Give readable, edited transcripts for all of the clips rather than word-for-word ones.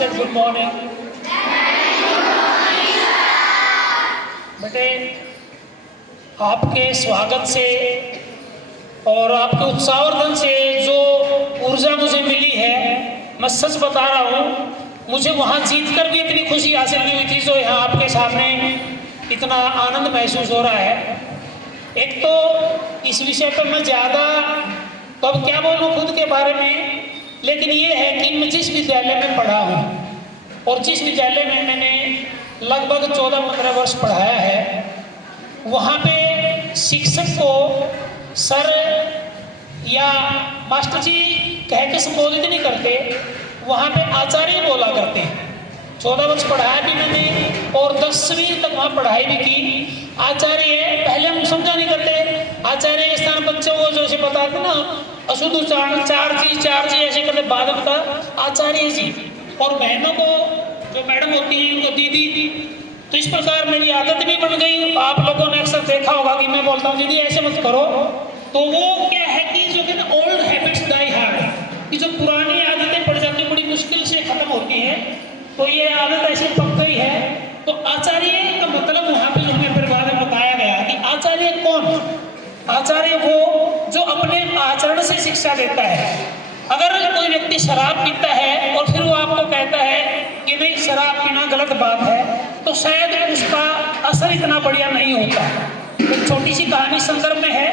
said good morning. बेटे, आपके स्वागत से और आपके उत्साहवर्धन से जो ऊर्जा मुझे मिली है, मैं सच बता रहा हूँ, मुझे वहाँ जीतकर भी इतनी खुशी हासिल नहीं हुई थी जो यहाँ आपके सामने इतना आनंद महसूस हो रहा है। एक तो इस विषय पर मैं ज़्यादा तो अब क्या बोलूँ खुद के बारे में, लेकिन ये है कि मैं जिस विद्यालय में पढ़ा हूँ और जिस विद्यालय में मैंने लगभग 14-15 वर्ष पढ़ाया है, वहाँ पे शिक्षक को सर या मास्टर जी कह के संबोधित नहीं करते, वहाँ पे आचार्य बोला करते हैं। 14 वर्ष पढ़ाया भी मैंने और 10वीं तक वहाँ पढ़ाई भी की। आचार्य पहले हम समझा नहीं करते, आचार्य के स्थान बच्चों को जैसे बताते ना अशुद्ध उच्चारण चार जी ऐसे करते, बाद में बता आचार्य जी, और बहनों को जो मैडम होती है उनको दीदी। तो इस प्रकार मेरी आदत भी बन गई। आप लोगों ने अक्सर देखा होगा कि मैं बोलता हूँ दीदी ऐसे मत करो, तो वो क्या है कि जो कि ना ओल्ड हैबिट्स डाई हार्ड, कि जो पुरानी आदतें पड़ जाती बड़ी मुश्किल से खत्म होती हैं, तो ये आदत ऐसे पक गई है। तो आचार्य का मतलब वहाँ पे जो हमें फिर बाद में बताया गया कि आचार्य कौन? आचार्य वो जो अपने आचरण से शिक्षा देता है। अगर कोई व्यक्ति शराब पीता है और फिर वो आपको कहता है कि नहीं शराब पीना गलत बात है, तो शायद उसका असर इतना बढ़िया नहीं होता। एक छोटी सी कहानी संदर्भ में है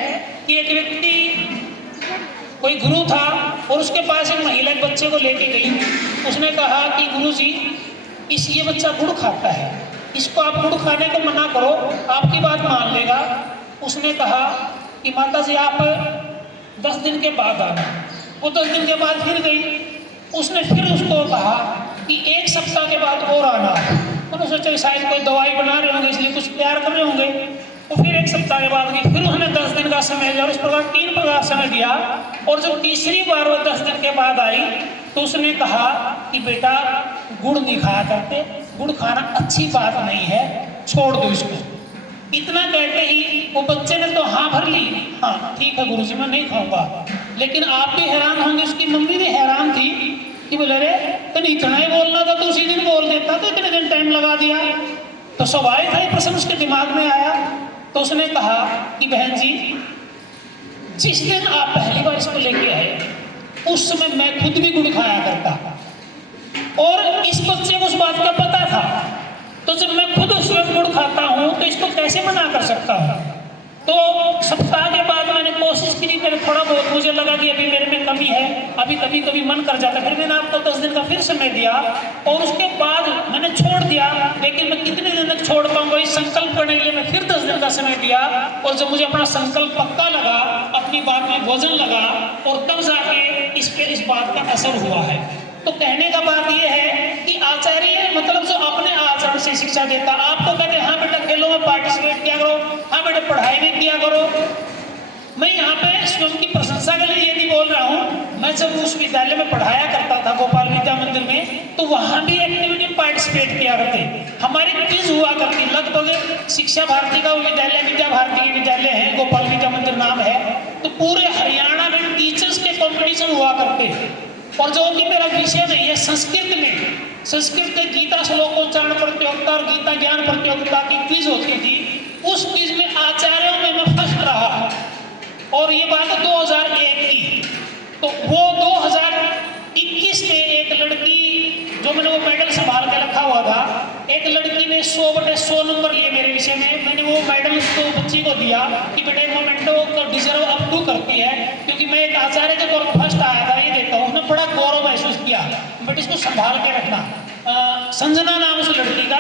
कि एक व्यक्ति कोई गुरु था और उसके पास एक महिला एक बच्चे को लेके गई। उसने कहा कि गुरुजी, ये बच्चा गुड़ खाता है, इसको आप गुड़ खाने को मना करो, आपकी बात मान लेगा। उसने कहा कि माता जी आप 10 दिन के बाद आना। वो 10 दिन के बाद फिर गई। उसने फिर उसको कहा कि 1 सप्ताह के बाद और आना। उन्होंने सोचा शायद कोई दवाई बना रहे होंगे इसलिए कुछ प्यार कर रहे होंगे। तो फिर 1 सप्ताह के बाद गई, फिर उसने 10 दिन का समय दिया और इस प्रकार 3 प्रकार समय दिया। और जब तीसरी बार वो 10 दिन के बाद आई तो उसने कहा कि बेटा गुड़ नहीं खाया करते, गुड़ खाना अच्छी बात नहीं है, छोड़ दो इसको। इतना कहते ही वो बच्चे ने तो हाँ भर ली, हाँ ठीक है गुरुजी मैं नहीं खाऊंगा। लेकिन आप भी हैरान होंगे, उसकी मम्मी भी हैरान थी कि बोले रे तो इतना ही बोलना था तो उसी दिन बोल देता, तो इतने दिन टाइम लगा दिया। तो स्वाभाविक है प्रश्न उसके दिमाग में आया। तो उसने कहा कि बहन जी, जिस दिन आप पहली बार इसको लेके आए उस समय मैं खुद भी गुड़ खाया करता और इस बच्चे को उस बात का पता था। तो जब मैं खुद उस वक्त गुड़ खाता हूँ तो इसको कैसे मना कर सकता हूँ? तो सप्ताह के बाद मैंने कोशिश की, मेरे थोड़ा बहुत मुझे लगा कि अभी मेरे में कमी है, अभी कभी कभी मन कर जाता, फिर मैंने आपको 10 दिन का फिर समय दिया और उसके बाद मैंने छोड़ दिया। लेकिन मैं कितने दिन तक छोड़ पाऊंगा इस संकल्प करने के लिए मैं फिर 10 दिन का समय दिया। और जब मुझे अपना संकल्प पक्का लगा, अपनी बात में वजन लगा, और तब जाके इस पे इस बात का असर हुआ है। तो कहने का बात यह है कि आचार्य मतलब जो अपने आचरण से शिक्षा देता। आपको कहते हैं हाँ बेटा खेलों में पार्टिसिपेट किया करो, हाँ बेटा पढ़ाई भी किया करो। मैं यहाँ पे स्वयं की प्रशंसा के लिए ये नहीं बोल रहा हूँ। मैं जब उस विद्यालय में पढ़ाया करता था गोपाल विद्या मंदिर में, तो वहाँ भी एक्टिविटी पार्टिसिपेट किया करते। हमारी क्विज हुआ करती, लगभग शिक्षा भारती का विद्यालय, विद्या भारती के विद्यालय है, गोपाल विद्या मंदिर नाम है। तो पूरे हरियाणा में टीचर्स के कॉम्पिटिशन हुआ करते। और जो कि मेरा विषय नहीं है, संस्कृत में संस्कृत के गीता श्लोकोच्चारण प्रतियोगिता और गीता ज्ञान प्रतियोगिता की क्विज होती थी। उस क्विज में आचार्यों में मैं फर्स्ट रहा और ये बात 2001 की। तो वो 2021 में एक लड़की, जो मैंने वो मेडल संभाल के रखा हुआ था, एक लड़की ने 100/100 नंबर लिए मेरे विषय में। मैंने वो मेडल उसको बच्ची को दिया कि बेटा मोमेंटो तो डिजर्व अप टू करती है, क्योंकि मैं एक आचार्य के तौर पर फर्स्ट आया था, ये देता हूँ। उसने बड़ा गौरव महसूस किया, बट इसको संभाल के रखना। संजना नाम उस लड़की का।